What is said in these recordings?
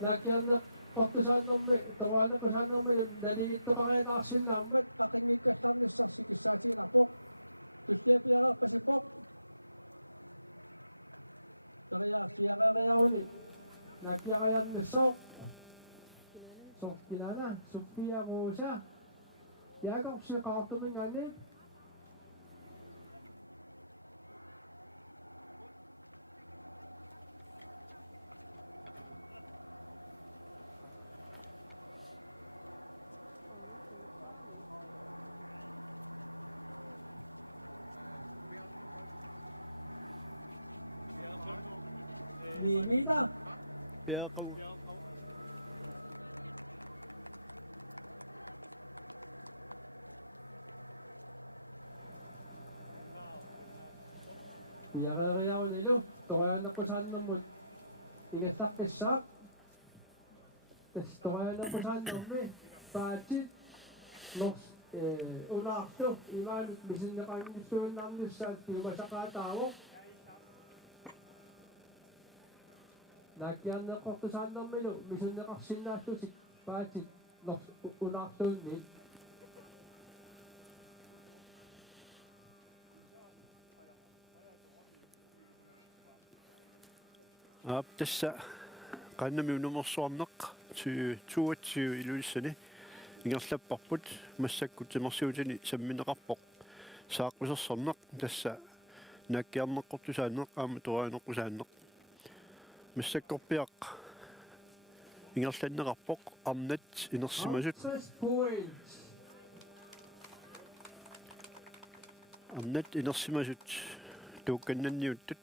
Lagyan na pagto sa atong may, tawanan ko sana may, dito ka ngayon nakasin namin. Kaya ulit, lagyan kaya na sok. Sok kilala, Sophia ko siya. Kaya ko siya kakatumin nga niya. Lilita. Kaya kau Kaya ka na kaya ako nilo. Tukayan na po saan naman. Ingasak kesak. Tukayan na po saan naman. Pachit. Los. Unakto. Iman. Bisin na kami nito namin sa tiba sa katawag. Nagyan na ko to saan naman lo. Bisin na kaksin na ito si Pachit. Los. Unakto ni. tässä qannamiunumersuarneq 22 iluissani ingerlapparput massakkutimersuutani sammineqarpoq saaqqusersorneq tassa naakkiarneqqortusaanneq aama turuaneqqusaanneq massakkorpiaq ingerlanneqarpoq arnat inersimasut arnat inersimasut tuukkannanniuttut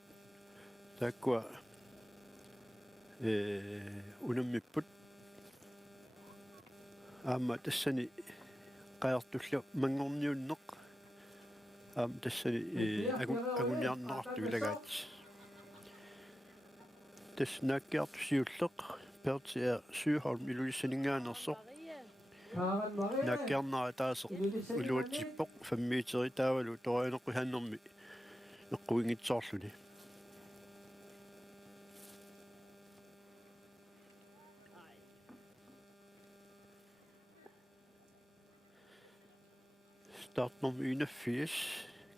taakkua unammipput aama tassani qaartullu mangorniunneq aama tassani aguniarneqartuilagaat tass naakkiartusiulleq pertia Syholm iluissaninngaanersoq naakkiarnara taaseq iluatsippoq fammiiteri taavalu torianeqqusaannermi eqquingitsoorluni startnum 81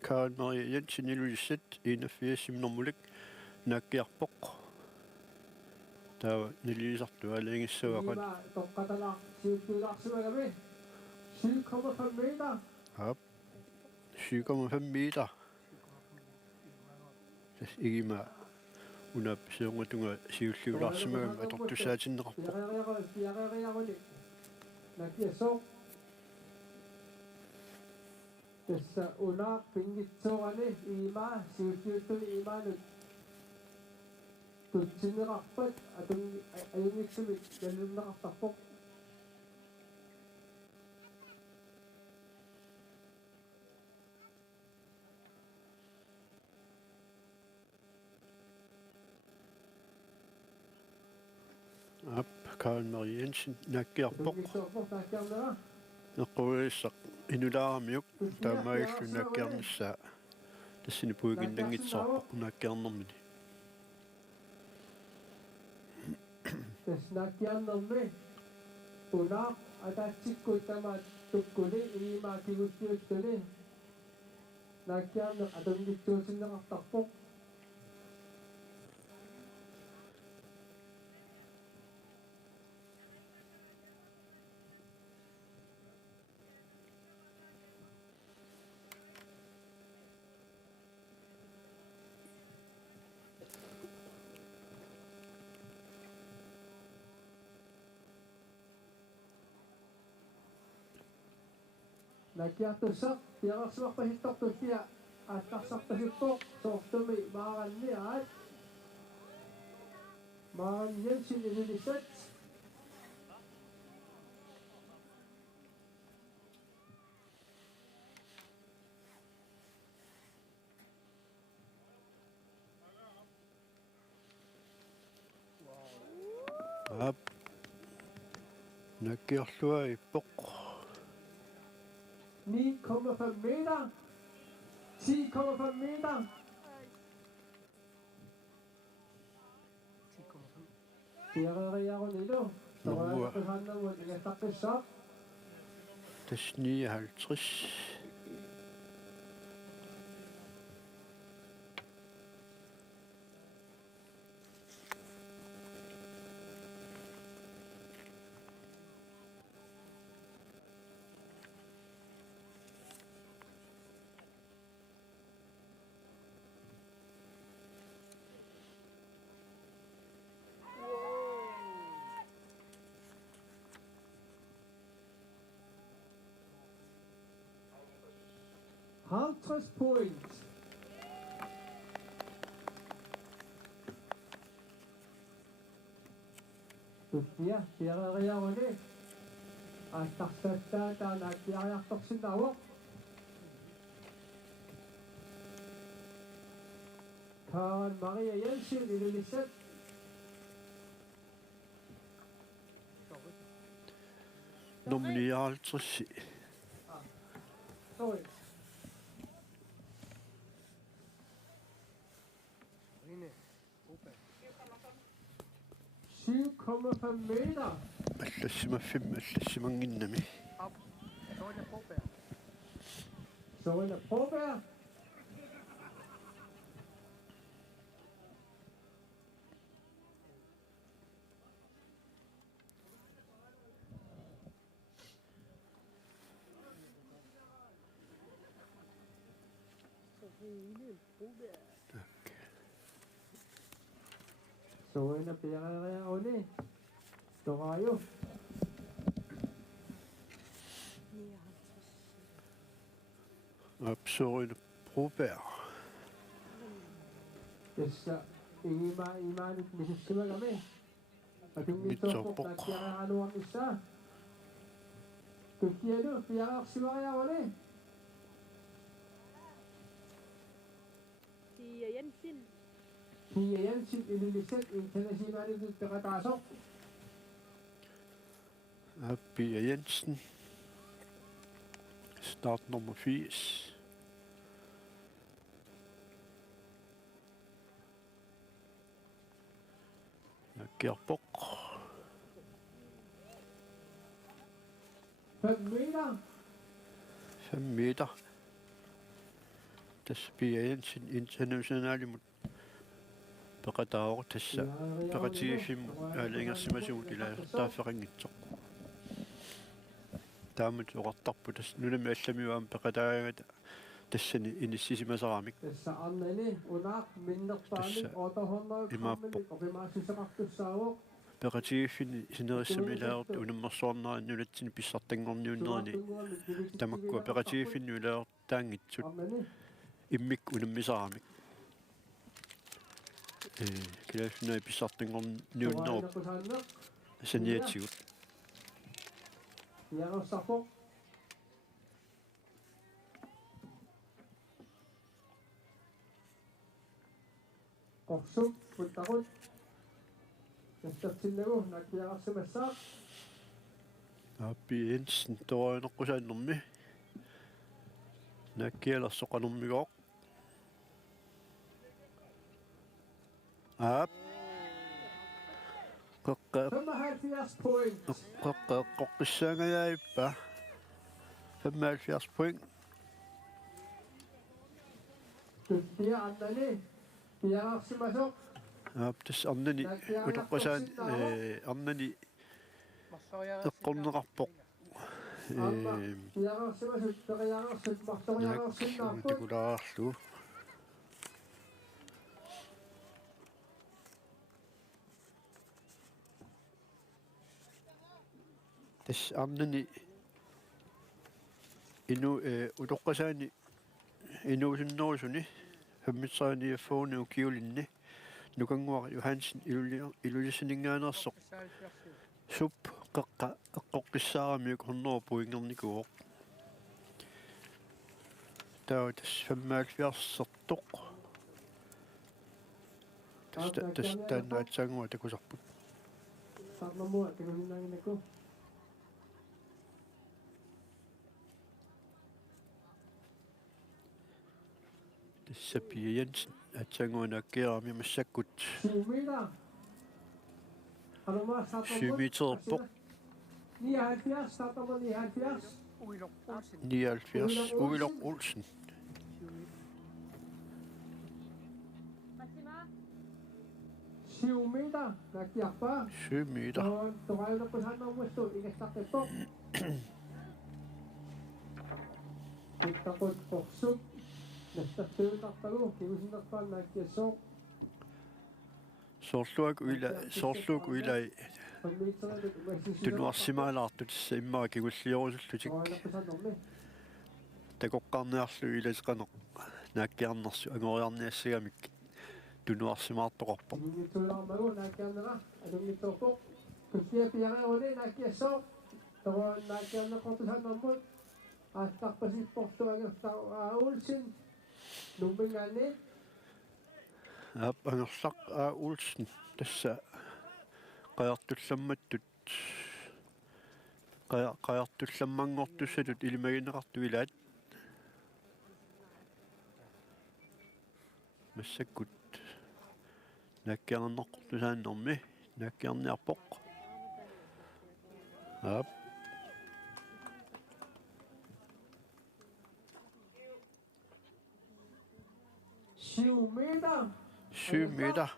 Karen Maria Jensen iluissat 81 imnormulak naakkiarpoq taa niliisartu alaingissavaqat tokkatalaq siukkilaarsimagami 7,5 meter. hap 7,5 meter tas igima unappiseungatunga siulliulaarsimagam atortusaatinneqarpoq Piaqariaquni nakiassoq tassa unaaq pingitsoorani iima siulliuttuni iimaanut tutsineqarpat ayungiksumik nallunneqartarpoq ap Karen Maria Jensen naakkiarpoq pingitsoorpoq taakkiarnera eqquissaq inulaaramiuk taamaillu naakkiarnissaa tassini puiginnangitsoorpoq naakkiarnermini tass naakkiarnermi unaaq ataatsikku tamaat tukkuni iima kigustiuttuni naakkiarneq atungitsuusinneqartarpoq nakiartussaq piaqarsuarpasittortussia aattarsarpasippoq soortumi maaranniaat maaran Jensen ilulissat ap nakkiorlua ippoq 9,5 meter 10,5 meter Piaqeriaqun ilu. Nuhua. Tawaaqahannamun ingattaqqissaaq. Tas 59. Halvtreds point. Tuttia piaqeriaquni. Aattarsattaa taanaat piaqariartorsinnaavoq. Karen Maria Jensen ilulissat. Nummer 59. Sorry. 7,5 meter. Аллассимаффим аллассимангиннами. Søren Broberg. Søren Piaqeriaquni. Torajo. Absorin Broberg. Tässä imanit misissimagami. Mitsoppok. Piaqeriaqanuamissa. Tuttialu piaqarsimariaquni. Pia Jensen. Pia Jensen ilulissat internationalit peqataasoq. Pia Jensen. Start nummer 80. Gerbok. 5 meter. 5 meter. Tas Pia Jensen internationalimut peqataaqor tassa peqatigiffimmu aalingersimasuut ila taafeqingitsoq. Taamut oqartarpu tas nunami allamiuam peqataagata tassani inissisimasaraamik. Tässä anneli unaaq minnertaani Tässä 800 imaappo. opimaasisaqartussaavoq. Peqatigiffini sinerissami ilaort unammersuarnera nunatsini pissartangorniunnerani tamakkua peqatigiffini ilaort taangitsut Anneli. immik unammisaraamik. Kilaafnai pissartangorniunnerup Tuainaqusanneq. saniatsigut. Piaqersarpoq. Qorsum puttaqut. Nastartinagu nakpiaqarsimassaaq. Appi Jensen toranerqusaannermi nakkialersoqanermigoq aap 75 point. qoqqissaangajaaippa 75 point Tuttia anneli. Piaqarsimasoq. aap tas arnani utoqqasaan arnani eqqorneqarpoq Amma piaqarsimasut peqiaqarsut martoriaqarsinnaarput. tikulaarlu tas arnani utoqqasaani inuusunnerusuni fammitsaaniaffuuni ukiulinni nukanguaq Johansen ilulisiningaanersoq sup qaqqa eqqoqqissaaramiuk hornerupuingernikuoq taa tas 75-sertoq tas taannaatsaangua takusarput Sarnamua tikuninaginnaku. tassa Pia Jensen atsaanguanaakkiarami massakkut 7 meter. Hallo, starter 7 meter bort. 79, starter mod 79. 79. Uilok Olsen. Fatima? 7 meter, nagtiakpa. 7 meter. So, tumayo na po sana ang gusto, ikasakit po. Kita ko poksog. Nastatulog takpalo, kimusin takpan, nagkisok. Sorluak uila tunuarsimaalaartut immaa kigulliorullutik Tumayo na po sana umi. takoqqarniarlu ilasqanoq naakkiarnersu angoriarniassigamik tunuarsimaartoqarpo Nito lang mago, nagkana. Anong nito po? Kusiya piyaka uli, nagkisok. Tawa, nagkana ko po sana mo. At takpasit po ito ang ulsin. Lumbinganit. angerlaq Olsen tassa qajartullammattut qajartullammanngortussalut ilimagineqartu ilaat massakkut naakkiarnerqortusaannermi naakkiarniarpoq aap 7 meter. 7 meter.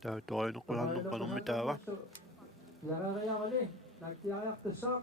Tää toinen kulannuqqanermi taava. Yararayaqali, nakkiariartussaaq.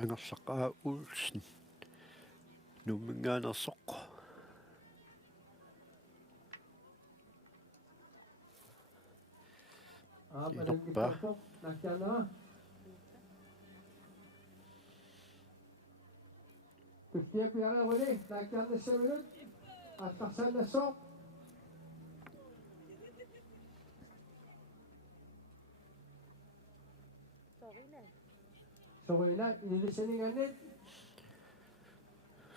Angerlaqaa Olsen numminngaanersoq Inorpa. Nakkiarnera. Kustiya piyaqaquli, nakkiarnissaminut. Attarsanassoq. Sorina, ilisiningannit.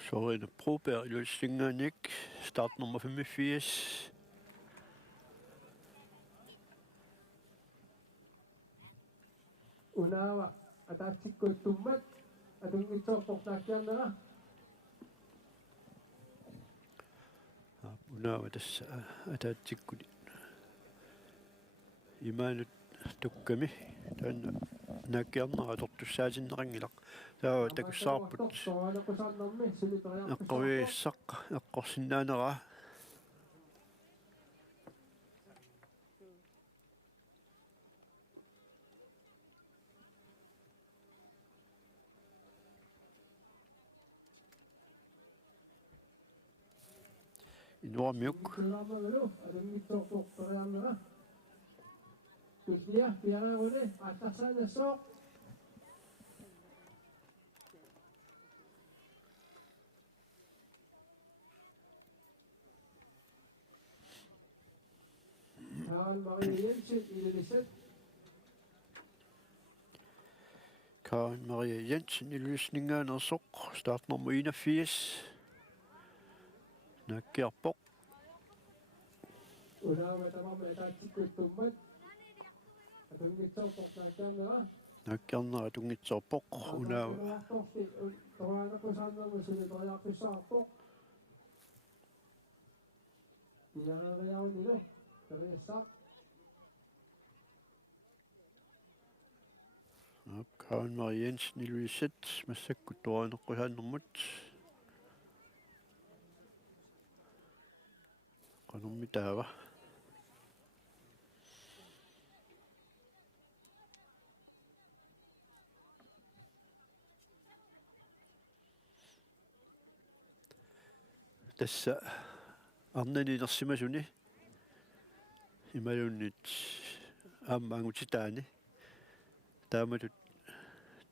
Sorina Broberg Jølsingaanik startnummer 85. Unawa, atatsikko tummat. Atungitsoqoq nakkiarnera. Unaava tassa ataatsikkuli imaanut tukkami taanna naakkiarnera tortussaatinneqangilaq taava takussaarput eqqaviissaq eqqorsinnaanera inuarmiuk Kustiya piyaqaquli, attarsanassoq. Marie Jensen, ililisat. Karen Maria Jensen illuisningaanersoq startnummer 81 naakkiarpoq Unawa tamama atatsikko tummat. Atungitsoqoq nakkiarnera. naakkiarnera tungitsoorpoq unaava Tawaanaqqusaannermusulitoriarpissaarpoq. Piyaqaqiyarunilu, teriissaaq. Karen Maria Jensen illuisat massakkut toraneqqusaannermut qanermi taava tassa arnaninersimasuni imalunnit aammaangutitaani taamalut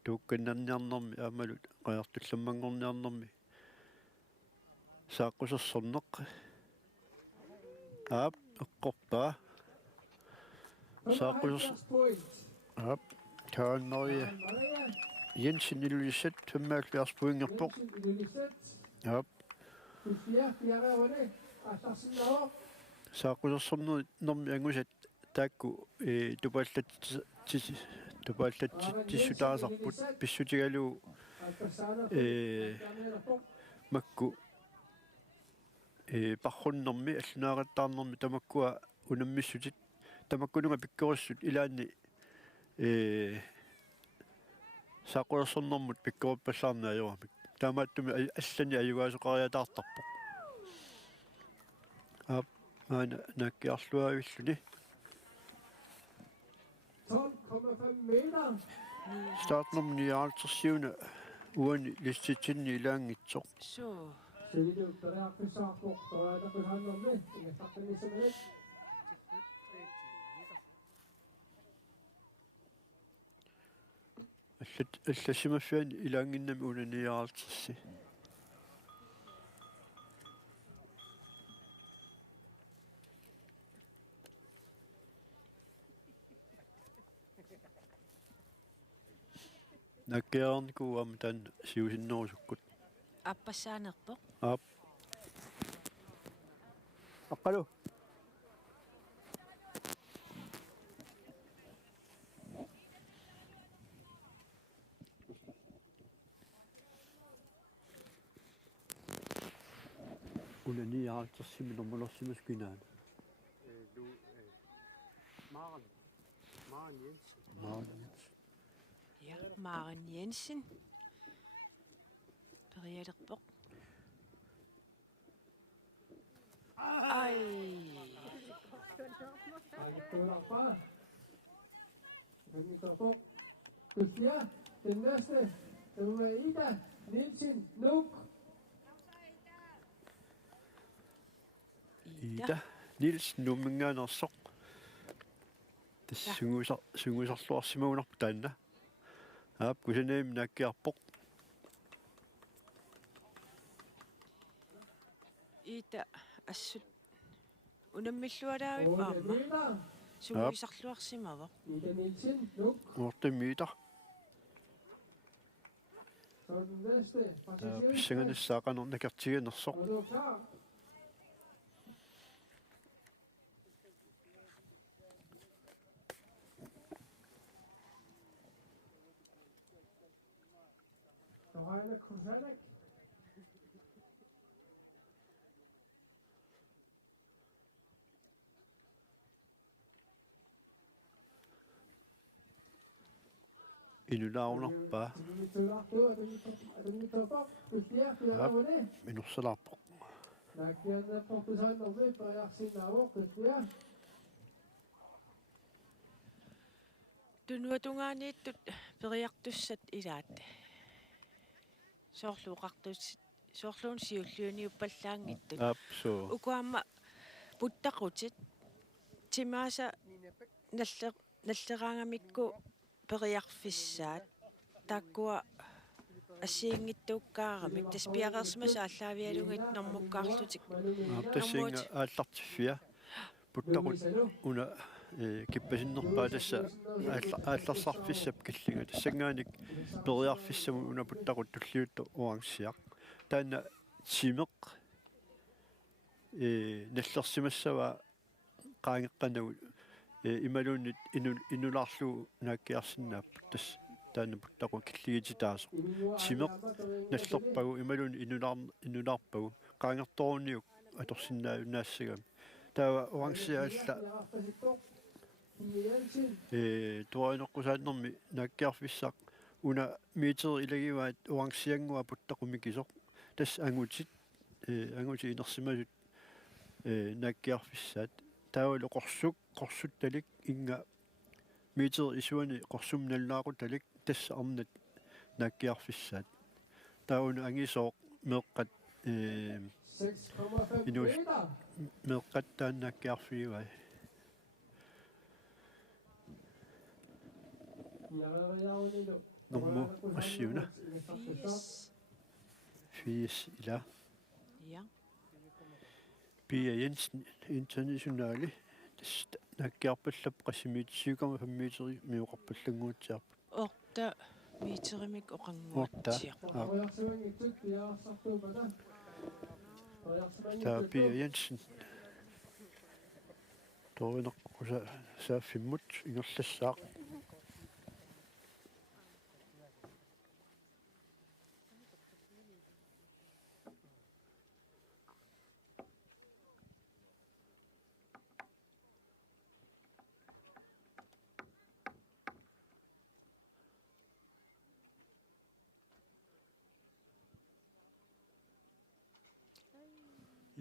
tuukkannarniarnermi aamalut qajartullammanngorniarnermi saaqqusersorneq aap eqqorpaa saaqqusersorneq aap kaanneria Jensen ilulisat 75 poingerpoq aap saaqqusersorneri normi angusat taakku tupaallat pissutigalu makku parrunnermi аллунааратаарнерми тамаккуа унаммиссутит тамаккунунга пиккориссут илаанни saaqqusersornermut pikkorippallaarna ajormik таамааттуми аллани аюгаасоқариатаартарпоқ аап маана наккиарлуавиллуни 12,5 meter. Startnummer 59 uani listitsinni ilaangitsoq. So. Алласимаффиани илаангиннами унанияартэрси. Nakkearnikuam tan siusinnorusukkut. Appassaanerpoq. Aap. Aqalu. Unaniaartersimin ormalorsimaskinaan. Maren Jensen. Ja, Maren Jensen. Periaderpoq. Ai. Den næste, det er Ida Nielsen Nuk. Ida Nielsen numminganersoq. Sunguserluarsimaunarpu taanna. Aap kusaneem nakkiarpoq. Ida assut unammillualaavippaama. Suguisarluarsimava. Ida Nielsen Nuk. Ortimiita. Så den næste, Pissanganissaaqanernakartiganersoq. er du klar? Reine Kusanek. Inulaarunarpaa. Minursalarpoq. Tunuatungaaniittut periartussat ilaat. Soorluun siulluuniuppallaangittut. Aap so. Ukuamma puttaqutit timaasa nalleraangamikku periarfissaat taakkua ассиингиттууккаарамик таспиақерсимаса аллаавиалугит нормуккаарлутик Tassinga aallartiffia puttaqut una kippasinnerpaa tassa aallersarfissap killinga tassangaanik periarfissamu una puttaqut tulliuttu uangsiaq taanna simeq nallersimassava qaangeqqanagu imaluunnit inulaarlu naakkiarsinnaappat tass taanna puttaqu killigititaasoq simeq nallerpagu imaluun inulaarpagu qaangertoruniuk atorsinnaayunaassagam taava uangsiaalla tuarineqqusaannermi naakkiarfissaq una miiteri ilagivaat uangsiangua puttaqumikisoq tass angutit inersimasut naakkiarfissaat taavalu qorsut talik inga miiteri isuani qorsum nallaaqutalik tassa arnat naakkiarfissaat taavunu angisooq meeqqat inus meeqqat taannaakkiarfiivai normu assiuna fiis ila Ja. Pia Jensen internationale nakkiarpallap qassimiitssuukarma fammiiteri miuqarpallanguutsiarput орта миитеримик орта оқангуатсиақ Oriarsuangitsut piarsartuumata. таа Pia Jensen торинеққуса сааффиммут ингерлассаақ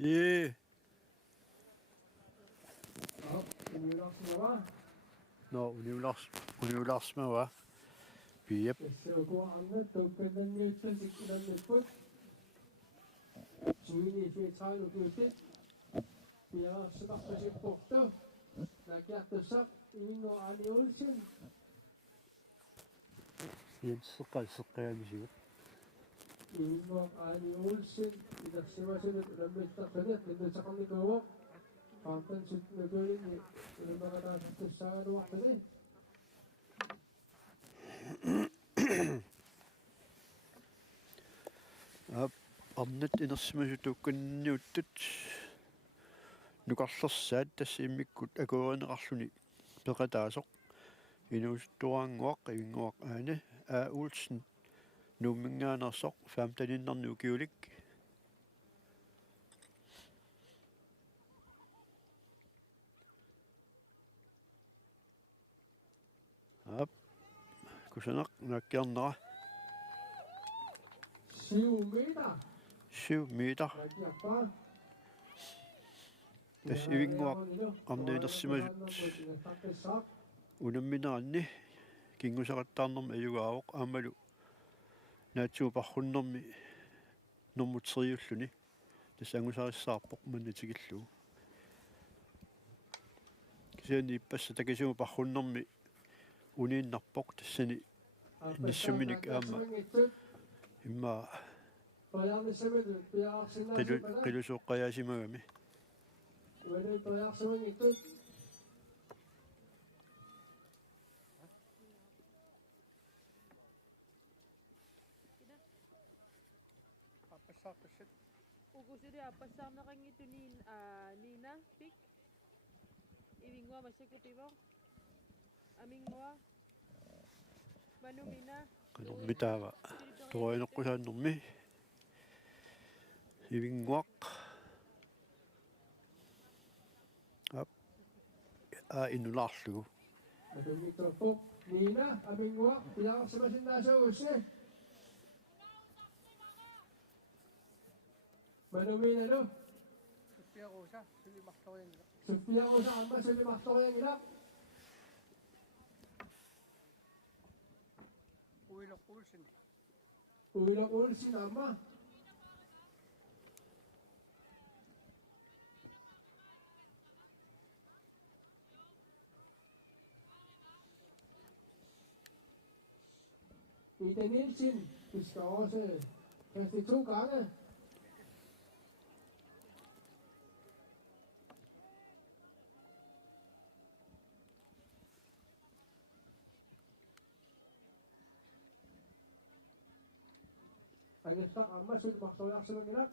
е Oriarsuava. но униулаарсмава пиап Isseukuarnat tukkananniutsasik inannipput. Suini fiitsaalukiutit. Piarssumarpasipportu. Nakiartussaq iingoraaniulsin. янсеққалсеққиамисигут Iingoraaniulsin inersimasunut ulammittartaniat nannusaqarnikuuq. Qaartansut nutulini ulamaqanaastussaagaluartani. арнат инерсимасутукканниуттут нукарлерсаат тассииммиккут акуеринеқарлуни пеқатаасоқ инуустуаангуақ ивингуақ аана уулсен нууммингаанерсоқ фаамтаниннарнуу киулик кусанақ наккиарнера 7 meter. 7 meter Nakiarpaa. тас ивингуақ арнеинерсимасут унамминеранни кингусақаттаарнэрми аюгаавоқ аамалу наатсуупарруннэрми нормутсериуллуни тас ангусариссаарпоқ маннатигиллуу кисиани иппасса такисуупарруннэрми унииннарпоқ тассани инниссуминик аама имма qillusuuqqayaasimaami Ukusiri apasarneqanngitunin Nina pik ivingua masakutivo amingua manumina qanumitaava turuineqqusaannermi ivingguaq inulaarlugu Atummittorpoq Nina amingua piaarsimasinnaasuussi. Manumina nu. Suppiaruusa amma sulimartoriangila. Uiloq ulsin amma. Ida Nielsen, vi skal også kaste 2 gange. Agak amma sulimartoriarsimaangila.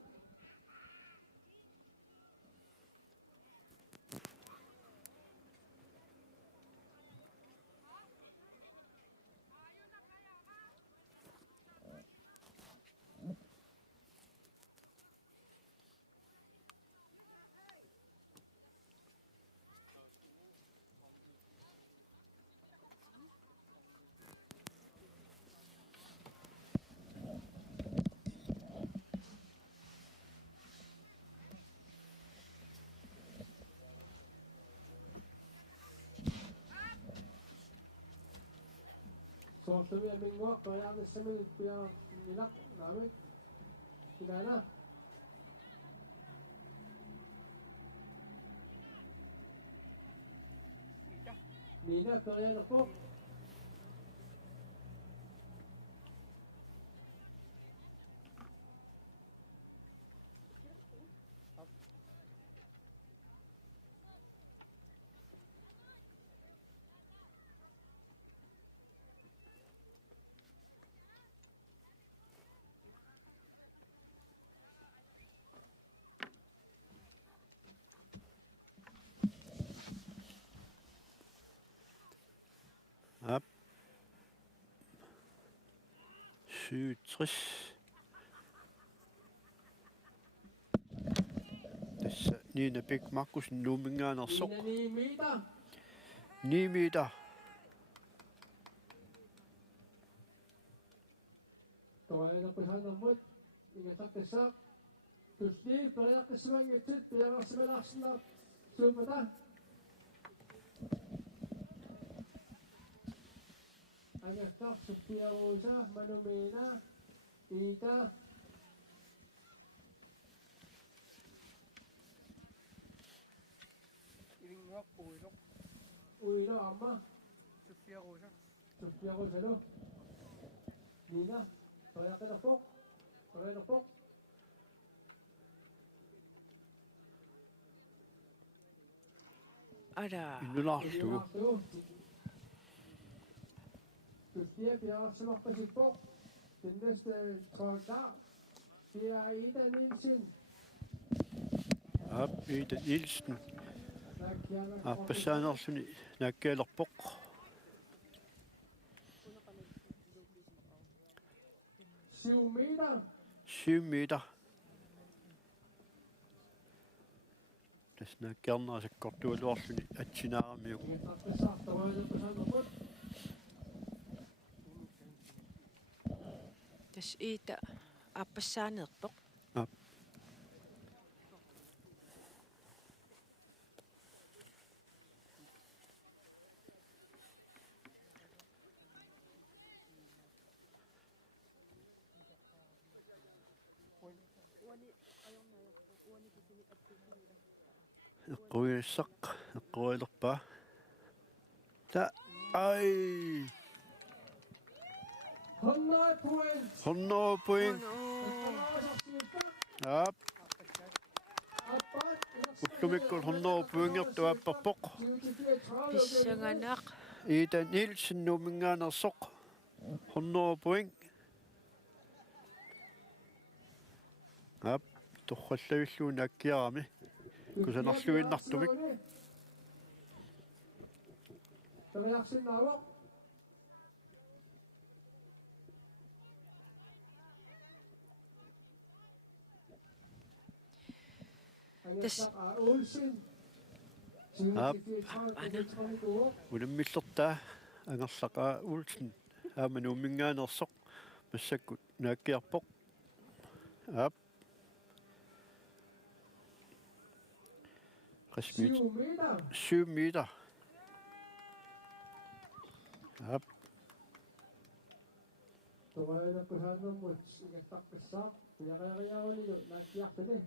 Så står vi amingua piaarnissamil piaarnilaq naamik. Kinana. Nina piaarnerpoq. 67. Tässä Niina Pik Markus Numingaanarsoq 9 meter. 9 meter. Toinen pusanamut. Ingetakkesak. Tusti periakkesmangitsit piarasmelaksna supata. Angetak supiarosa manumena. Ita. Ivingwa puilok Uino amma. sufiarosa Supiarosa lo. Nina. Periakkesapok. Periakkesapok. Ara. Innularlugu. Tusti piarasmaqpasippoq. Tinnes troda. Pia Ida Nielsen. Ap Ida Nielsen. Appasaanersuni naakkialerpoq. Siumida. 7 meter. Tässä naakkiarnerasakkortualuarluni atsinaaramiugu. Ingetakkesak toinen pusanamut. Tas iita appassaaneerpoq. Ap. Eqquiussaq eqquilerpaa. Ta ai 100 points. 100 point. Ap utlumikkur 100 poingertuapperpoq. Pissanganeq. Ida Nielsen Numingaanarsoq 100 point. Ap torrallavilluu nakkiarami. Kusanerluinnartumik. Periaksinnaavoq. Angetak Olsen. Unammillertaa angerlaqaa Ulsen aama Numingaanarsoq massakkut naakkiarpoq. Ap qasmiit 7 meter. Ap Toinen pusanamut. Ingetakkesak. Piaqariarunilu naakkiartani.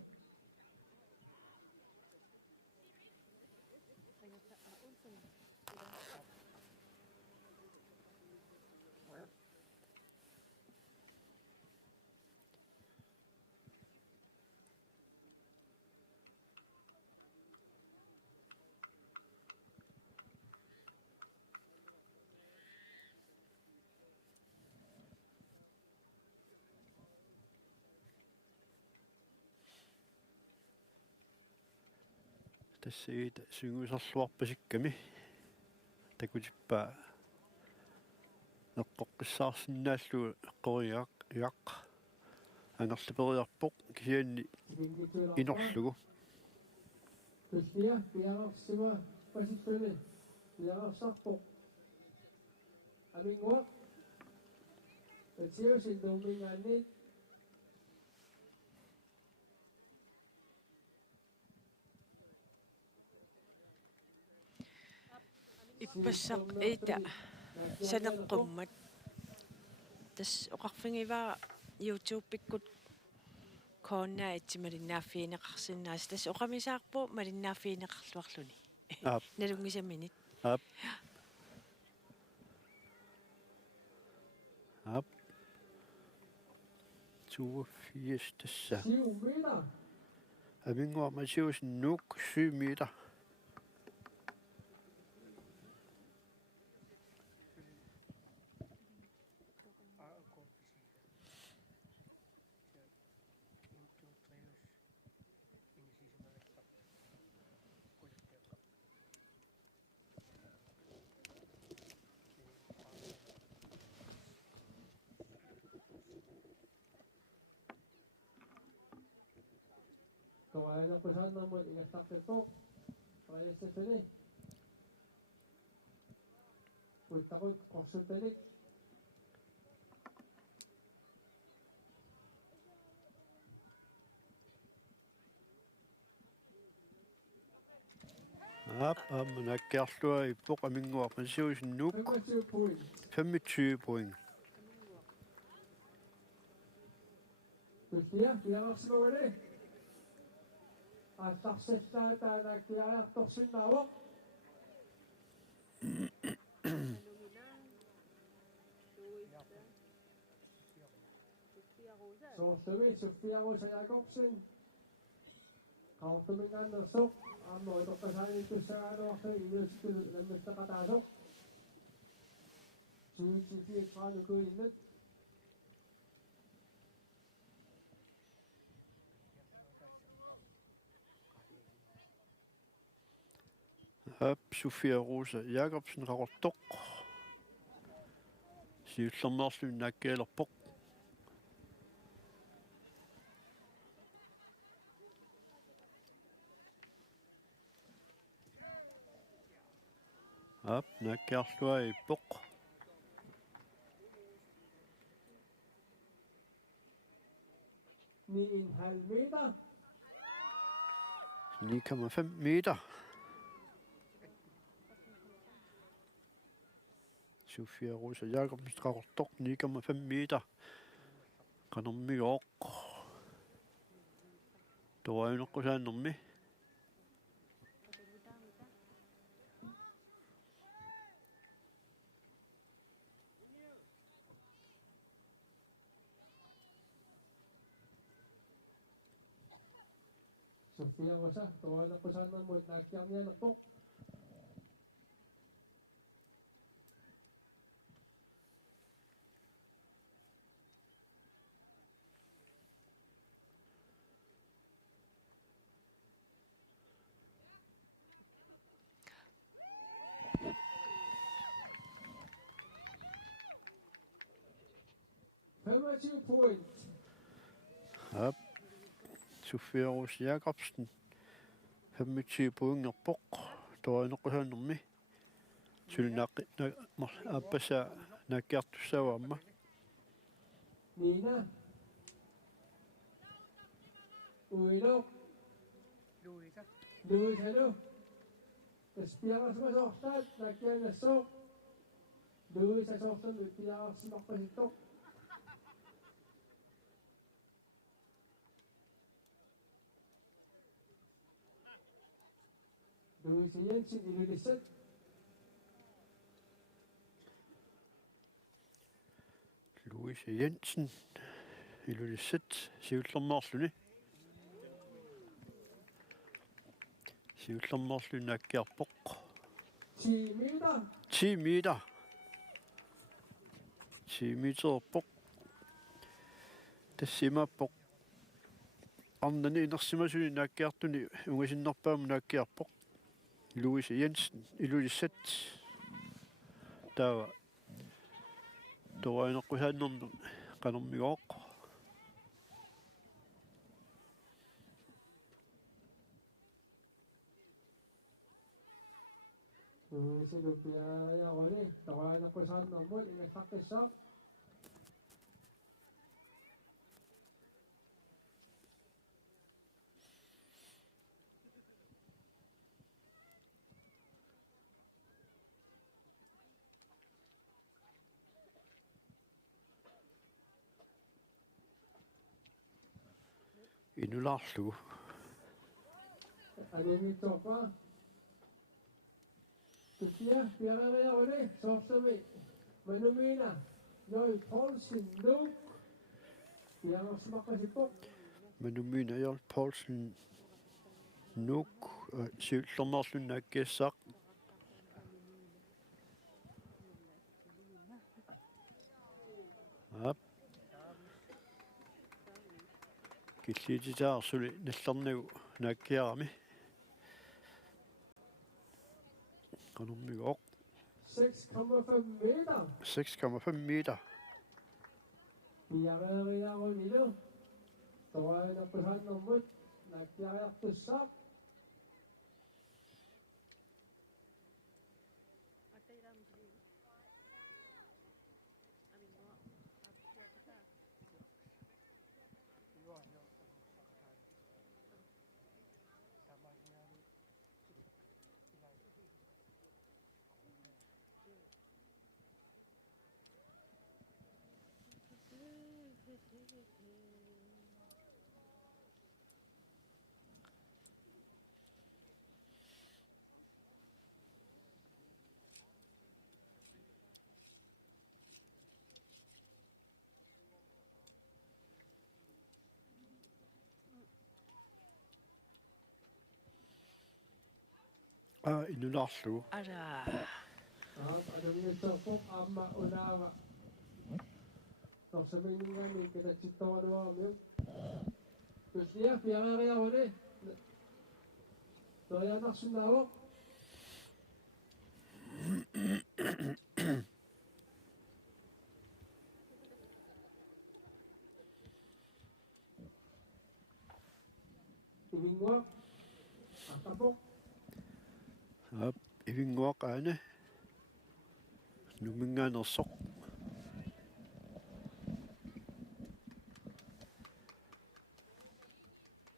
tässä Ida synguserluarpasikkami. Takutippaa eqqoqqissaarsinnaallu eqqoriaq angerlaperiarpoq kisianni inorlugu. Tustia piararsima pasippani. Piararsarpoq. Aminguaq. Etsiusin Numingaanniit. Ippassaq iita saneqqummat. Tas oqarfingivaa YouTube-pikkut koonnaa itsimalinnaaffiineqarsinnaas. Tas oqamisaarpu malinnaaffiineqarluarluni. Ap Nalungisaminit. ap ap 82 tässä. Siumida. Aminguarmasiusin nuuk 7 meter. Kawainappusan namun ingastakipok. Pakayasasani. Uittakut korsutelik. Nakkiarlua ippoq aminguaq masiusinnuuk 25 point. 25 point. Tukia, piangarsluuni. Astarsellaa taanakkiariartorsinnaawoq. Soortumi Sofia Jakobsen. Qaortumingaannersuq aammo itoqqasaanitussaaanuartu inuuskul lammattaqataasuq. Suutifiiqqaanukuinnut. Sofia Rosa Jakobsen qaqortoq. Siullernerlu nakkialerpoq. Nakkiarlua ippoq. Ni en halv meter. 9,5 meter. Sofia Rosa Jakobsen qaqortoq 9,5 meter. Qanermigoq. Toruanuqqusaanermi. Sofia Rosa, toruanuqqusaanermut naakkiarnianerpoq. Point. Sofia Rosa Jakobsen 25 poingerpoq. Toruanuqqusaanermi. Sulnaqqi appasa nakkiartussauamma. Nina. Uilo. Louisa. Luisanu. Taspiarasmasortaat nakkianassoq. Luisa sortunu piararsimarpasittoq. Louise Jensen ilulissat. Louise Jensen ilulissat siullernerluni. Siullernerlu nakkiarpoq. 10 meter. 10 meter. 10 meterpoq. Tassimappoq. Arnani inersimasuni nakkiartuni ungasinnerpaamu nakkiarpoq. Louise Jensen ilulissat. Taawa. Toruanuqqusaanermi qanermigoq. Luisanu piarariaruni. Toruanuqqusaanermut ingassaqqissaaq. Inularlu. Aningitorpa. Tukia, piarariaruni. Soortumi. Manumina. Joi Poulsen Luuk. Piararsimarpasippoq. Manumina Jol Poulsen Nuuk siullernerlu nakkiassaaq. Killititaarsuli nallernigu nakkiarami. Qanermigoq. 6,5 meter. 6,5 meter. Piarariarunilu. Toruanuqqusaanermut nakkiari Ajartussaq. Atay lang sila. Aming mga apasya. Iwan yung sakatan. Tama niya ni Ilay. Inunarlu. Ara. Anong nitopok amma unawa. Sabihin nga may kinatsito na mo. Terus dia piara ore. Doya nak sunawok. Ibingwak. Atapok. Ivinguaq aane. Numinganersoq.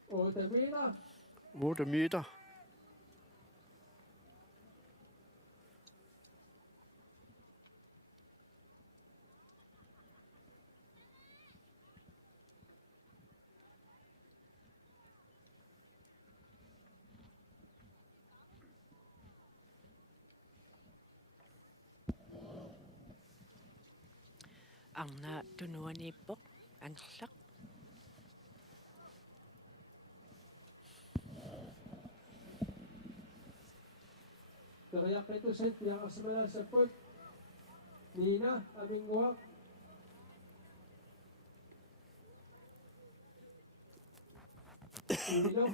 O tamina. 8 meter. Angna tunuanippoq angerlaq. Kaya ito sa piara semana seput. Nina abingwak. Ilo.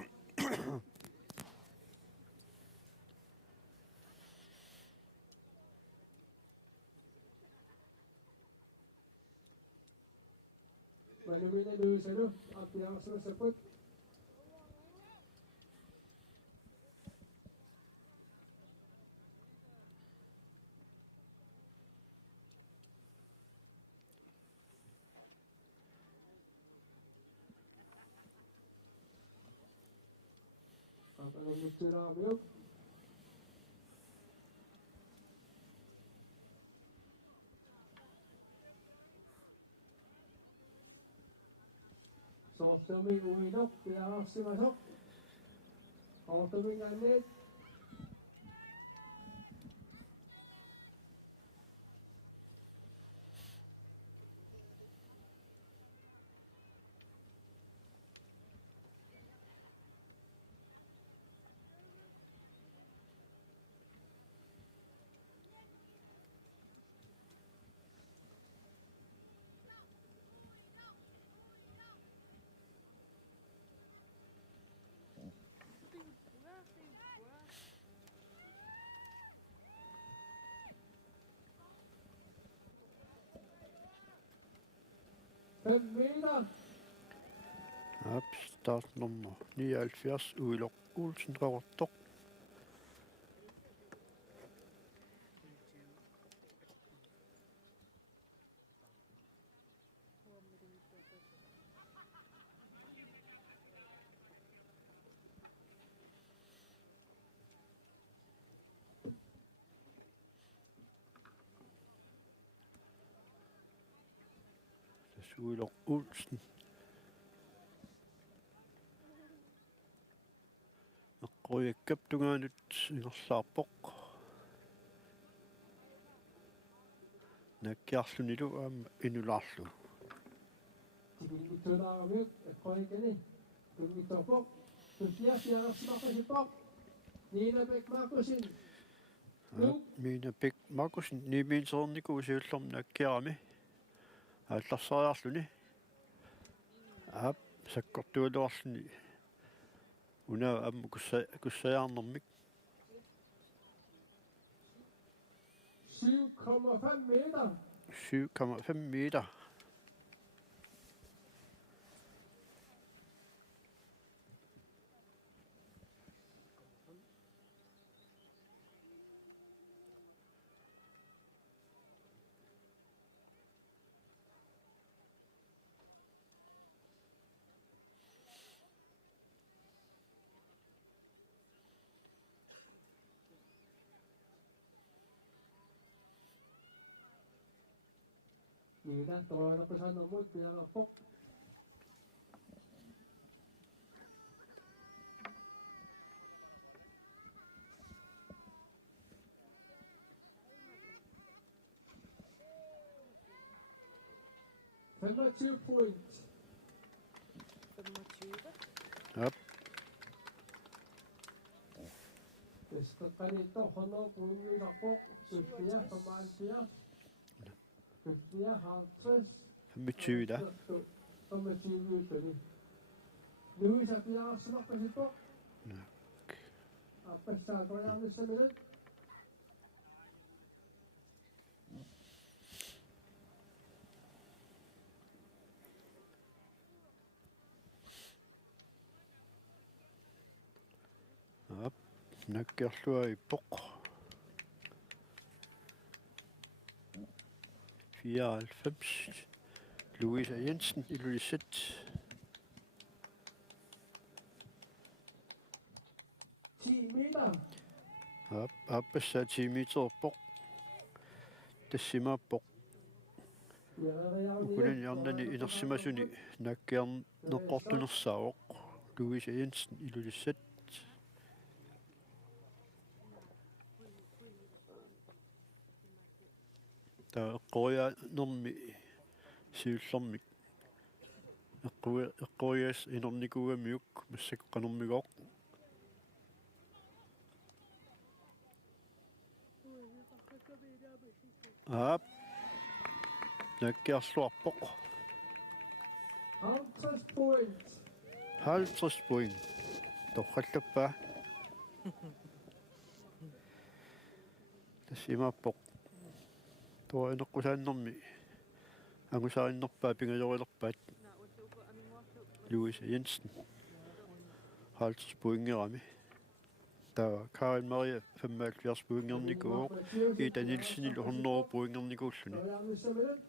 Manumina dulu sa do. Ang piara semana seput. Ang luto na kami. So, tuming uminok, piara simasok. O tuming anit. Femina. Startnummer 79 Uiloq Olsen Rortoq. Uiloq Olsen. Qoyakkaptungaanut ingerlaarpoq. Nakkiarlunilu aama inulaarlu. Ito na kami. Kaya kani. Tumitopok. Tusiya piara simakasipok. Nina Beck Markusin. Mina pik Markusin nimiinserniku usiullorm nakkiarami. Aallarsaariarluni. Sakkortualuarluni. Una amma kussajaarnermik. 7,5 meter. 7,5 meter. Nina, tawanan ko sa namod, pinakapok. Number 2 points. Pemmatyuva. Up. Esta kanito, hono, punyo na po. Sofia, Kamalsia. Sofia, Haltres. 25 da. Pemmatyuva ito ni. Nui sa pinakasunok kasi po. Apa sa kaya sa minute. Up. Nakkerlua ippoq. 94. Louisa Jensen, illulisset. Timina. Up. Appassa 10 meter poq. Tassimappoq. Ukunen yarnani inersimasuni nakkiarn neqqortunersaavoq. Louisa Jensen, illulisset. Eqqoria nermi siullermik eqqorias inernikugamiuk massakkanermigoq aap nakkiarluarpoq Haltres points. 50 point torqallappa tassimappoq tuo eneqqusaannermi angusaarinnerpaa pingajorilerpaat Louisa Jensen 50 poingerami taa Karin Maria 75 poingernikuu Ida Nielsenil 100 poingernikuulluni Kaya sa minute.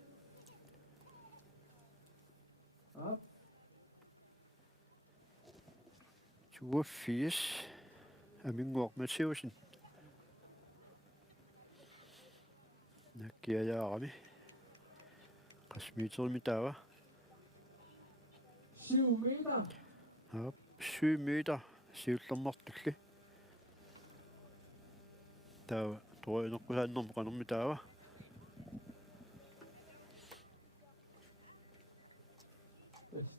Up. 82 Aminguaq Mathiusen nakkiajaarami qasmiitermi taava 7 meter. aap 7 meter siullermartulli taava tuo eneqqusaannermi qanermi taava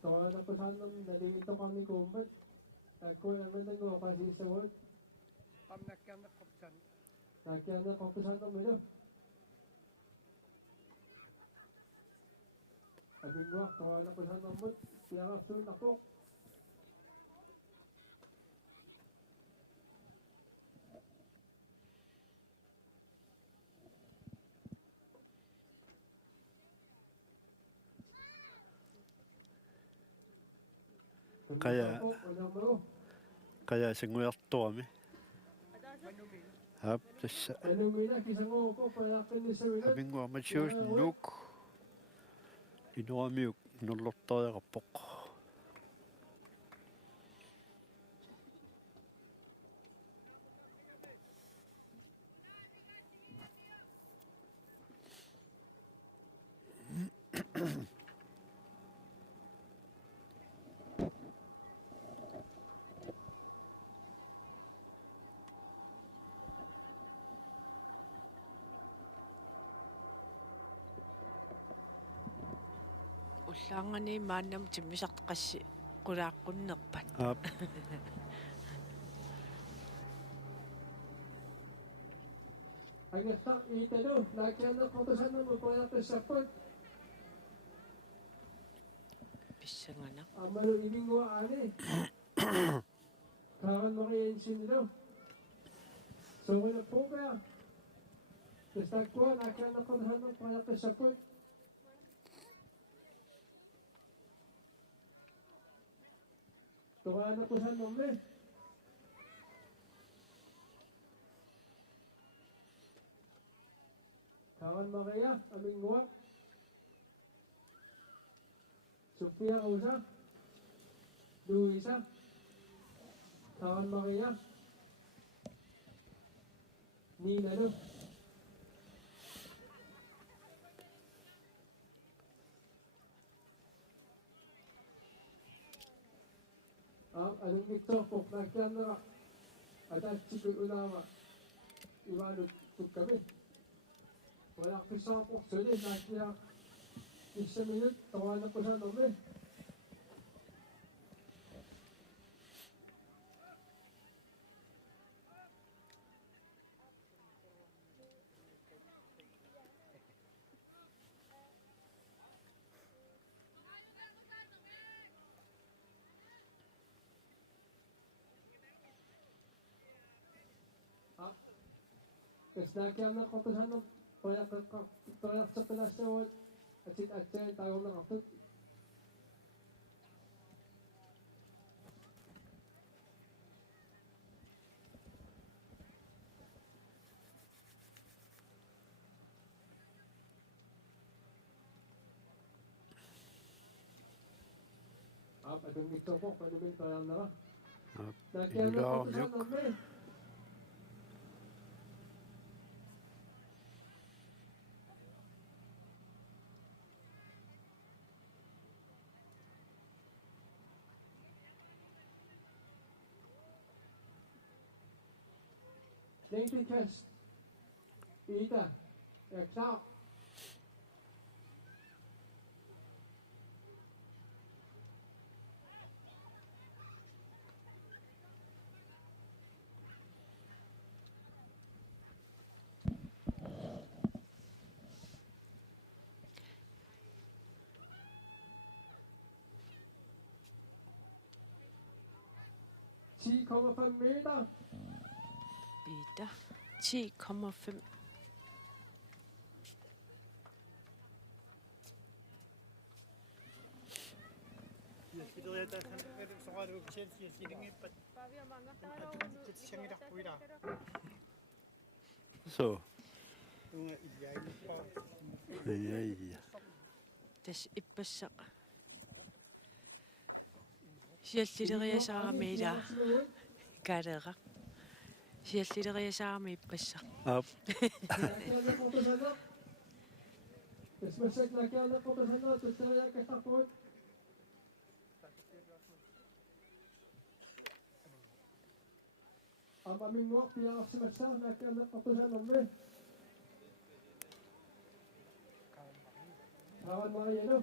Tawanan ko sa namod, nalilito kami kumbat. Ako yung nango kasi sa word. Am nakkiarneqqorpisan Nakkiyan na kompisan ng milo. Abing mo, tawanan ko sa namod. Pinakasun ako. Kaya- kaya singuartuami manumil aap tassa Ano mina, kisang ko, palakin ni Sir Willard. Aminguaq Mathiusen nuuk inuamiuk nerlortariaqarpoq Ullaangani maannam timmisartaqassi qulaaqqunnерпат. aap Ang natak itano, nakkiyan na kompisan ng palakin sa pag. Pissangana. Amalo ibing mo ane. Karan makiyensin nilo. So wala po kaya. Basta ko, nakkiyan na kompisan ng palakin sa pag. Tawanan ko sa namod. Karan Maria, aming guwak. Sofia Rosa. Luisa. Karan Maria. Nina no. anungitsoorpoq naakkiarnera ataatsiku unaama ivaanut tukkami ularpissaarporsuli naakkia 10 minut toraanaqqusanermi Naakkiarneqqortusaanner toriarteqqilaassauat atit atsain taagorneqartut atungitsoorpoq panumin toriarnera naakkiarneqqortusaannermi Linkenkast. Ida er klar. meter. Ida. 10,5. Pavia mangahtaro Titsangirarpuila. Så. Unga illainippa. Ja. Tas ippassaq. Siallileriasarami ila kaaleeqa. Siallileriasarami ippassaq. Op. Esmasek naakkiarneqqortusaanera tusseriakkasarput. Amaminguaq piararsimassaa naakkiarneqqortusaanermi. Awan Mariano.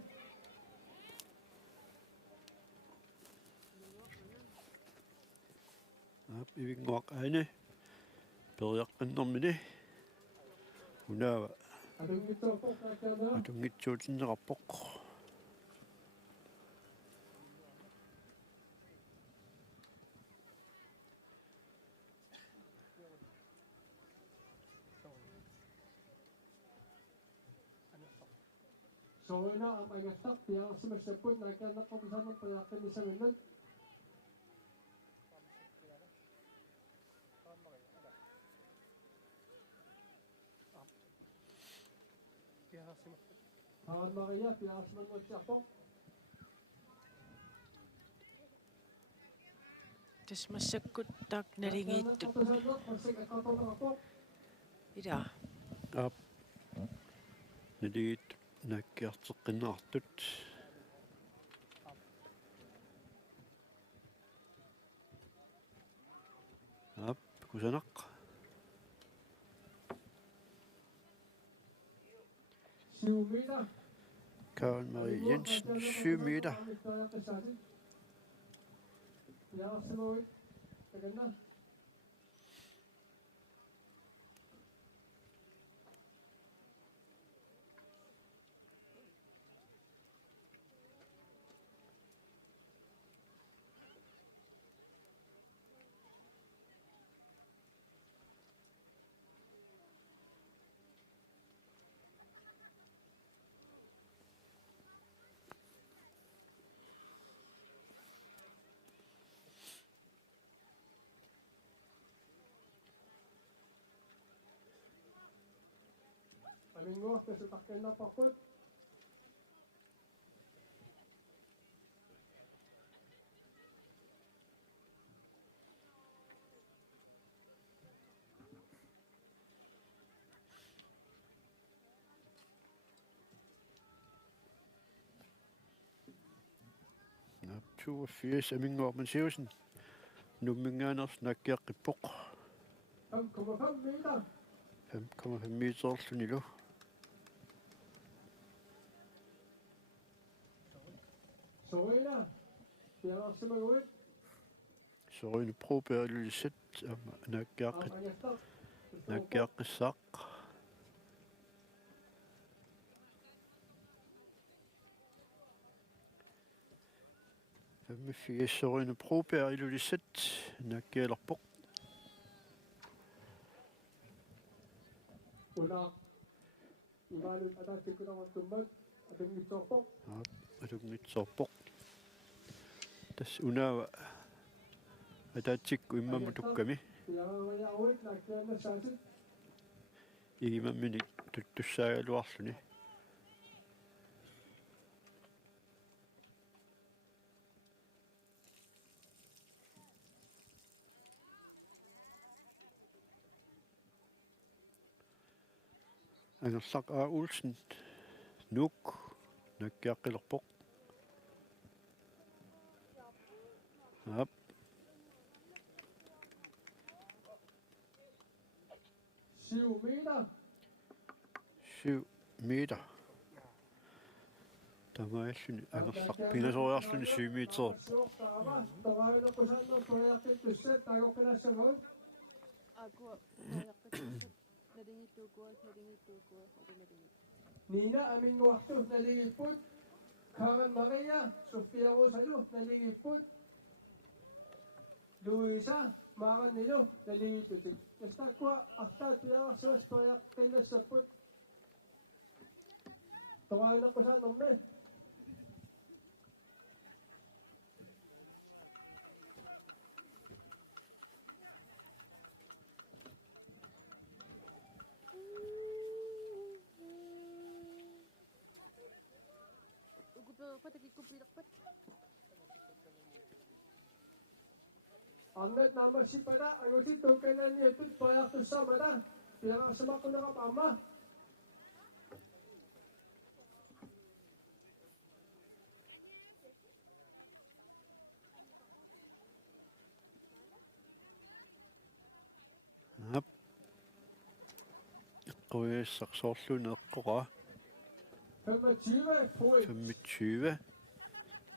Op ivingoq aani. Periaqqannermini. Unaava Anungitsoorpoq naakkiarnera. atungitsuutinneqarpoq. Soina am angattaq piararsimassapput naakkiarneqqortusaaner periaqqinnissaminnut. Awan Maria piararsimannuatsiarpoq. Tas massakkut taak nalingiittut Naakkiarneqqortusaaner massak aqqartornerarpoq. ila. Op. Naligit nakkiarteqqinnaartut. Op kusanaq. Siumina. Karen Marie Jensen 7 meter. Piararsimuit. Taganna. Aminguaq tasutaqqinnarparput. Op 82 Amingoq Matheusen. Nummingaaners nakkiaqqippoq 5,5 meter. 5,5 meterlunilu. Sorina. Piaqarsimaguit. Soruinu probeerulisat nakkiaqqissaaq. Soruinu probeerulisat nakkialerpoq. Una. Imanut atatikulamattummat. Atungitsorpoq. Alungitsorpoq. Tas unaava атаатсикку иммамутукками Piaqariaruit nakkiannasaasit. игимаммини туттуссаагалуарлүни ангерлақ Улсен нук наккиаққилерпоқ ап 7 meter. 7 meter тамааллуни ангерлақ пинасориарлүни 7 метер Torailukkusannu tuiartittussat tagoqqinassagaut. Akua toyaqtatissat naringittuukuat urinnaringit. Nina aminguartu naligipput. Karen Maria Sofia Rosalu naligipput. Luisa Marannilu naligipputik. Yastakkua artaat piaqarsuas tuiartinnassaput. Torailukkusannermi. Patakikupilakpat. Angat nama si pada angusit tungkanan itu tuiartussamada. Piaqarsumaqqunaqapamma. ап иққуиассарсоорлуни эққора 25 point. 25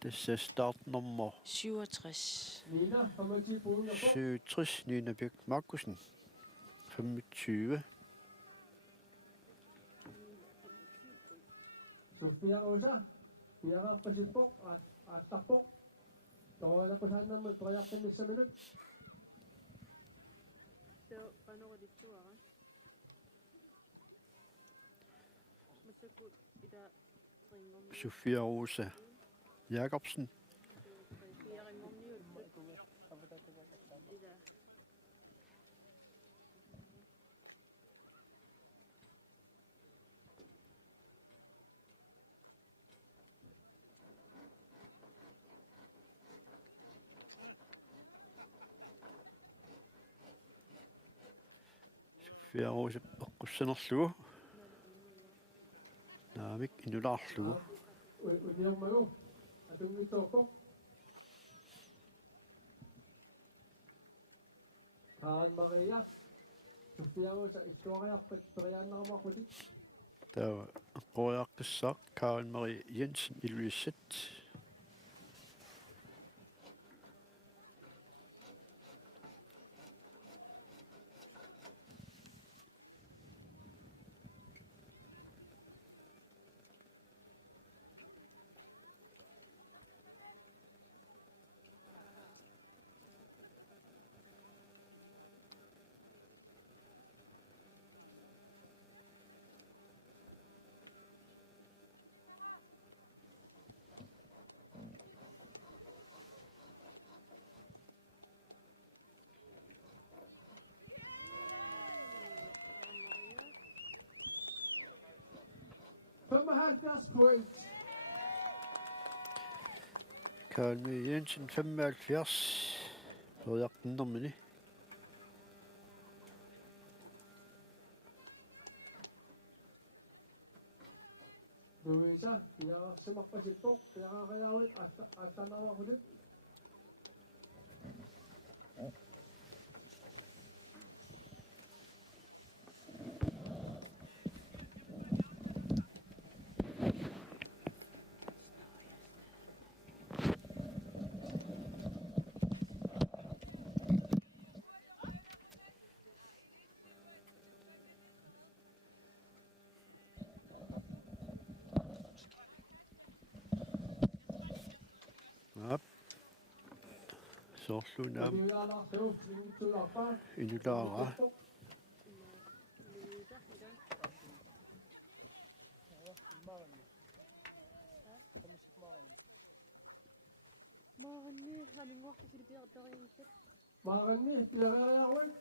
тасса стартнуммер 67. Nina 25 point. 67 Nina Bæk Markusen 25 Sofia Rosa. Piaqarpasippoq aattaqpoq. Torailukkusannermi tuiartinnissa minut. So panuqaditsuaqa. Massaku ida tringormi. Sofia Rosa Jacobsen Piaqingorniut. Ida. Sofia Rosa eqqussanerlugu naamik inulaarlugu Uniormagu. Atungitsorpoq. Karen Maria Sofia Rosa istuariarpat periaannaramaqutik. taava eqqoriaqqissaaq Karen Marie Jensen iluissat point. Karen Marie Jensen 75 periartinnermini Luisa piaqarsumaqqasippoq piaqariarut attanaraqudut. Up. Sorlunaam Uliularlartu nimmitsularpaa. inulaara. Luisa, ida. Maaganni. Kamisik maaganni. Maaganni aminguarta silpiaqtariingit. Maaganni piaqariarwit.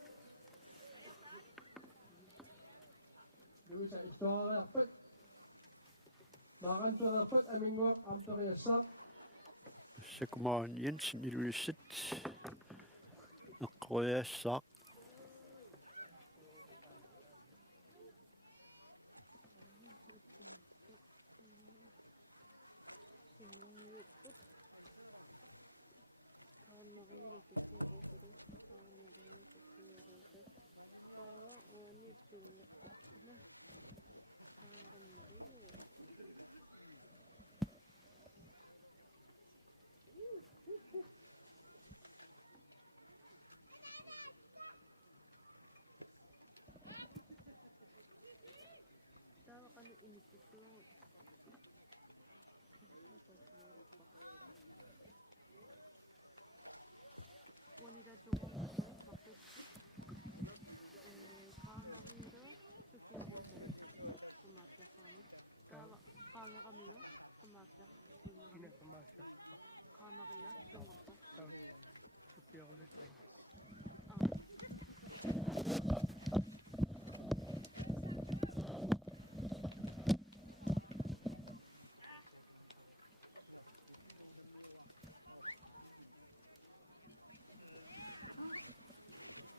Luisa istuariarpat. Maagan periarpat aminguaq amperiassaaq. Sakumaan Jensen ilulissat. Eqqoriassaaq. Singuiupput. Kaanmariini silpiaquturu. Kaanmariini silpiaquturu. Taava uani tuungeqqartuna. Kaanmariini. Taava qanu inississuangut. Uanida tuungeqqartu maqutsi. Kaanmariido silpiaquturu. Kumaattiassarami. Taava qaangeqamiu. Kumaattiarsuinnerami. Ina kamaasas. Kaamaria tuungeqqu. Taun. Supiaqulastain.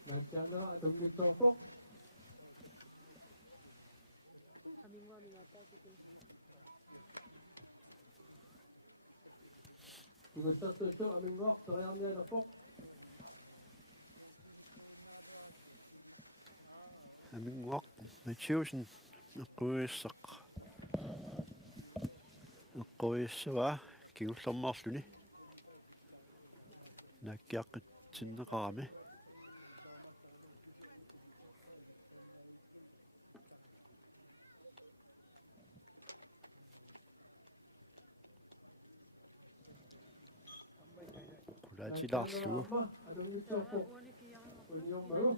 Nagkianara atungittuarpoq. Amingua mingaatakitin. Tugutattu aminguaq teriarnianerpoq. Aminguaq Mathiusen eqquissaq. Eqqoriissava kigullermarluni. Nakkiaqqitsinneqarami. Qulaatilaarlugu. Atungittuarpoq. Uani kiyarangertu. Uliummaru.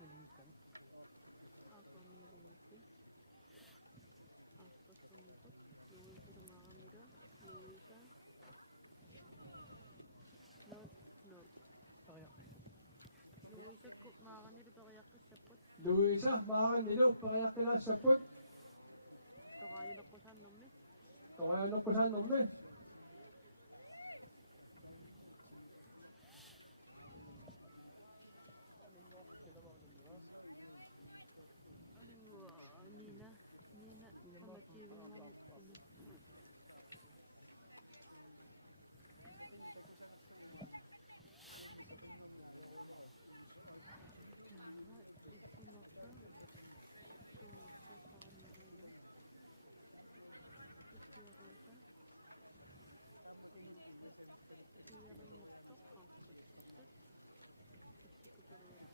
Nalikan. Aqormingunnittu. Arpassornikut. Luisa tamaaramida. Luisa. Not. Pariaqis. Luisa kut maaganidu periaqqissapput. Luisa maagannilu periaqqilaassapput. Toqaayuneqqusaannermi. Toqayanerpusaannermi. Aminguaq kilamaanummiga. Amingua Nina amatiivingormi. Taava issinerpa. Tuungerta Kaanmaria. Silpiaquuta. Kiyaringortoq qarpassartut. Issukuperiat.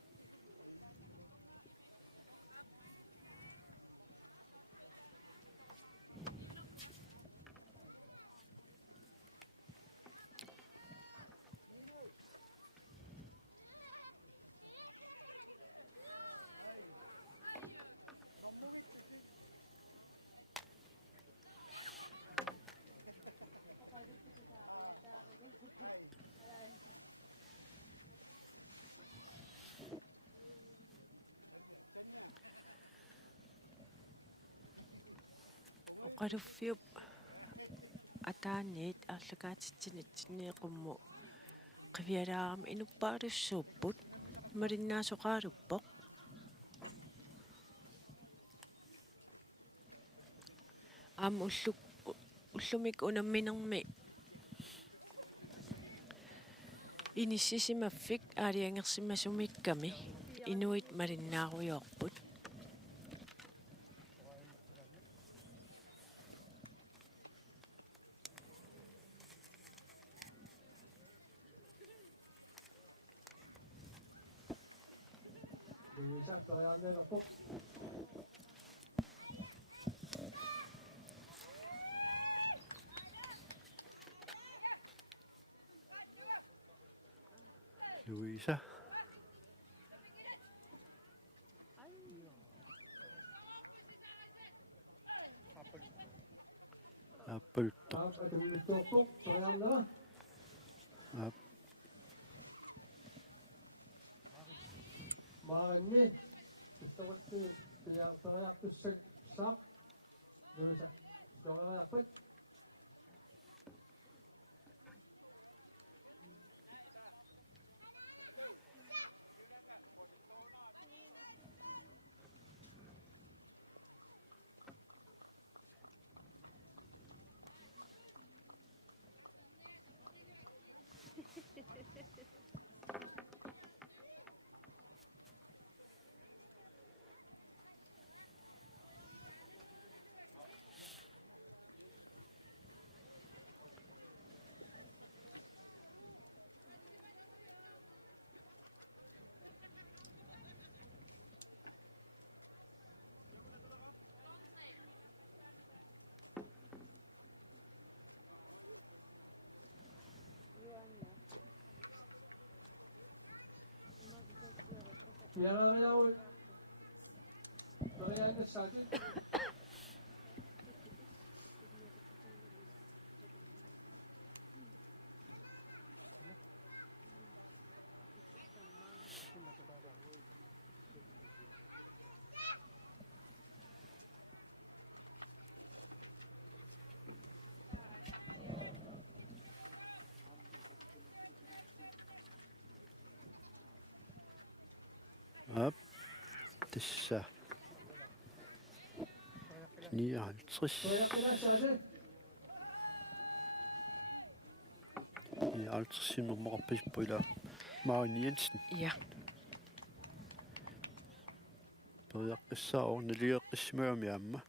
Uqaluffiup ataaniit aarlakaatitsinitsinniiqummu qivialaarami inuppaalussuupput malinnaasuqaaluppoq aam ullumik unamminermi Inissisimaffik aaliangersimasumikkami inuit malinnaaruyorput Luisa, Toriannerpuk. Louisa. Appelto. Atummittuarpuk, Torianner. Ap. Maarinni. Tuttavasti Toriartussak saaq. Luisa, Toriarput. Yararayau. Torianner saati. Ap. Tissa. 59. Torianner saati. 59 nummerpasippuila Mauni Jensen. ja Periaqqissaa ornaligeqqissimaami aamma.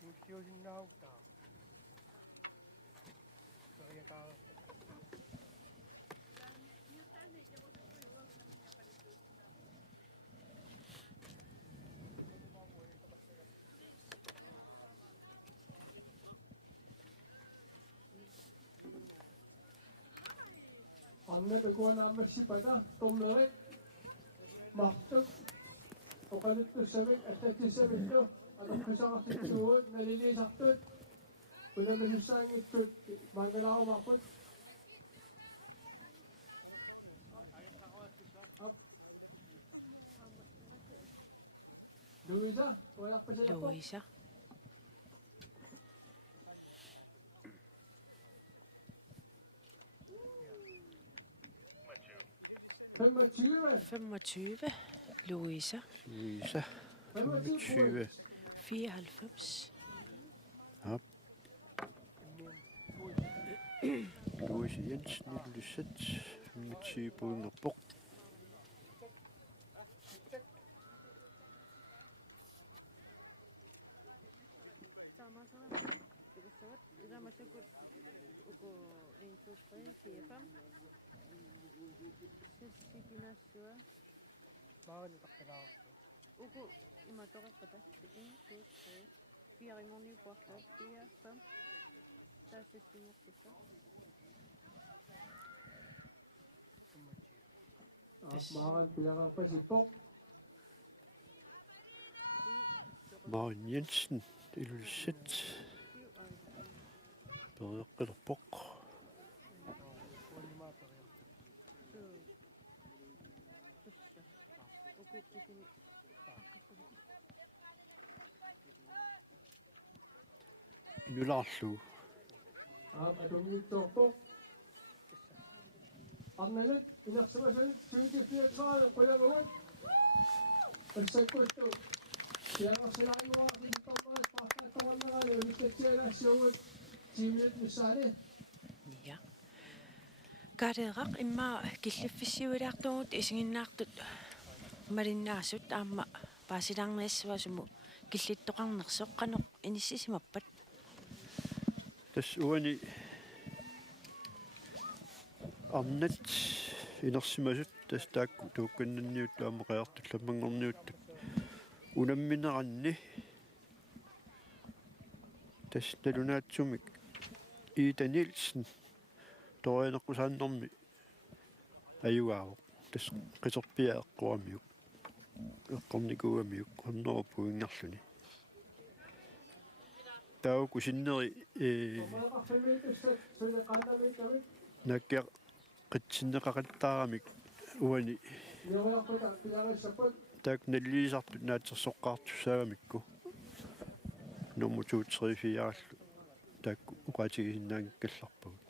Mukkiosinnauttaa. Toriakaa. Anne kuan ammassipata tummeri. Mahtuk. Oqalittussavik attatissavittu. Adaqqisaartittuut nalilisartut. Unamissaangittut mangalaarumarput. Luisa, Toriarpasarpuk. Luisa Femma 25 Louisa Louisa. 25. 94 Ap. Louisa Jensen illussat 25 puungerpoq. Sama-sama. Tukustawat. Ila masukut. Uko intuspai siapam. Sikinasua. Maani taqqinaartu. Uko imatoqa kata. 1, 2, 3. Piarimoni puarta. 4, 5. Taasistimortissa. Maaran piararpasippoq. Mauni Jensen illussat переэккилерпоқ Kualimaa periartu. Tussa. Ukuppisini. inulaarlu Adunmittorpoq arnalut inersimasan suutifiatraa qularuat alsakkullu siangersilaanuaarsitorpaat partaattorneraale ulikkatsialaassuugut tiimiut missaani Ja. Kadeeqaq imma killiffissiuilaartugut isinginnaartut malinnaasut aamma paasilarneassuasumu killittoqarnersoqqanoq inissisimappat. tas uani arnat inersimasut tas taakku tuukkannanniut aamaqaartullamangorniuttuk unammineranni tas talunaatsumik Ida Nielsen torianeqqusaannermi ajuaavoq tas qisorpiaeqquamiuk eqqornikuamiuk ornerupuingarluni tauku sinneri Qarfimiitussat suliqaanamiitamik nakkia qitsinneqaqattaaramik uani nioriarputa pilarissappat taak nalliisartut naatsersoqqaartussaagamikku nummer 234 taakku uqatigisinnaangikkallarpagut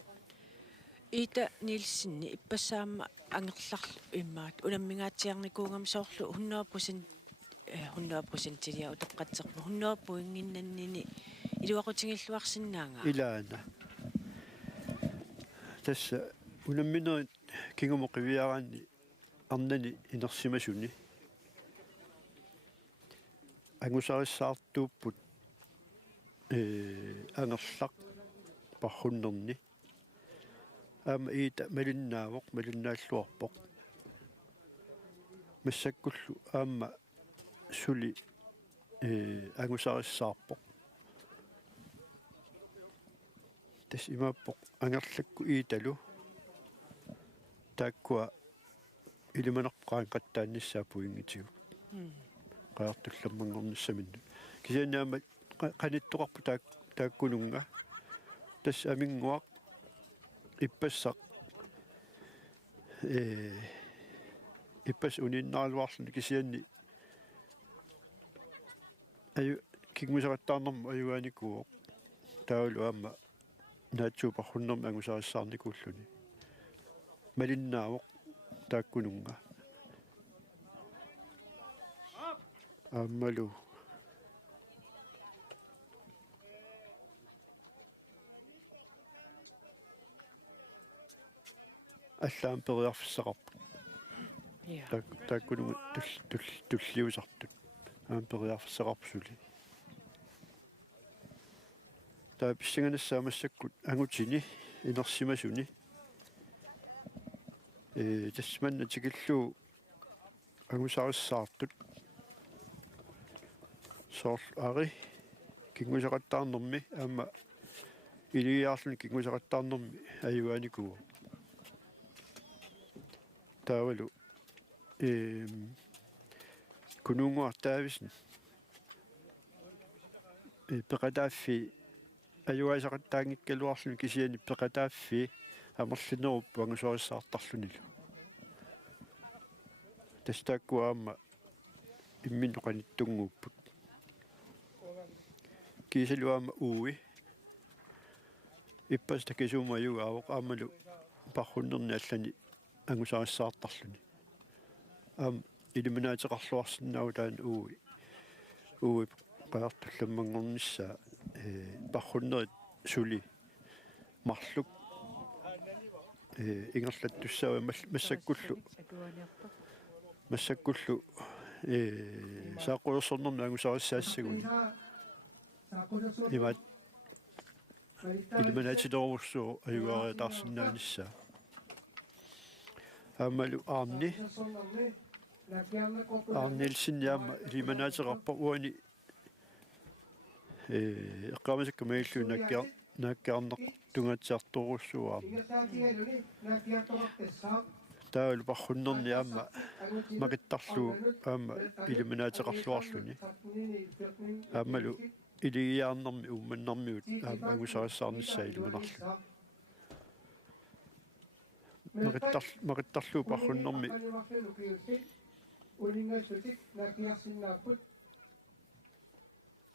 Ida Nielsen ipassaama angerlarlu immaat unammingaatiarnikuungam soorlu 100% tilia uteqqatserpu 100 puinginnannini iluaqutingilluarsinnaanga ilaana tassa unammineri kingumoqiviaraanni arnani inersimasuni angusarissаарtuupput angerlaq parrunnerni aama iita malinnaalluarpoq массаккуллу аама сули агусарissаарpoq тас имаапpoq ангерлакку ииталу тааккуа илиманерпаан qаттаанниссаапуингитигу qaartullammanngornissaminnu кисианаама qaниттоқарпу тааккунунга тас амингуақ иппассақ иппас униннаалуарлуни кисианни аю кигмусақаттаарнэрму аюааникуоқ таулу аама наатсуупарруннэрми ангусариссаарникууллуни малиннаавоқ тааккунунга ааммалу аллаам периарфиссақарпу Ja. тааккунугу туллиусартут аам периарфиссақарпусули таа писсаганассаамассаккут ангутини инерсимасуни тассманна тикиллуу ангусариссаартут соор ари кингусақаттаарнэрми аама илиаарлуни кингусақаттаарнэрми аюааникуа таавалу кунунгуартаависни пеқатааффи аюаисақаттаангиккалуарлуни кисиани пеқатааффи амерлинеруппу ангусориссаартарлунилу тастааккуаама имминнеқаниттунгууппут кисалуаама ууи иппас такисуума аюгаавоқ аамалу парруннерни аллани ангусариссаартарлуни ам илиминаатеқарлуарсиннау таан ууи qaartullammanngornissaa parrunnerit suli marluk ingerlattussaava massakkullu saaqqulersornermi angusarissaassaguni imat ilimanaatitorussuo ajugaariataarsinnaanissaa aamalu Nielsen jaama ilimanaatiqarpa uani eqqaamisakka maillu naakkiarneq tungatsiartorussuaarma taalu parrunnerni aama makittarlu aama iliminaatiqarluarluni aamalu илигиаарнэрми уумманнэрмиут агусарассаарниссаа илманарлу мақиттарлуу парруннэрми улингассутик накиарсиннааппут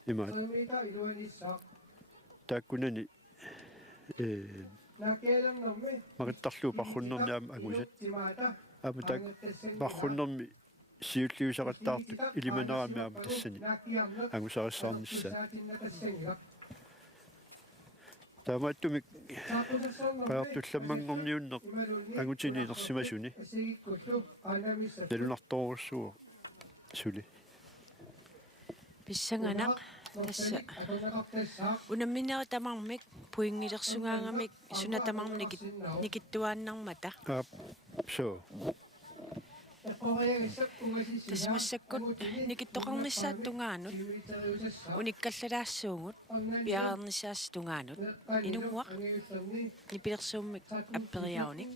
има самита илуанissаа тааккунани накиалернэрми мақиттарлуу парруннэрми аама агусат тимаата аама таак парруннэрми сиуллиусақаттаартут илиманерами аама тассани агусарассаарниссаа таамааттумик qaartullammanngorniunneq agutini inersimasuni nalunartorussuu suli писсанганақ тасса унамминера тамармик пуингилерсугаангамик сунатамарми никиттуааннармата so тасмассаккут никиттоқармиссааттунгаанут униккаллалаассуугут пиарернissaas тунгаанут инугуақ нипилерсууммик аппериауник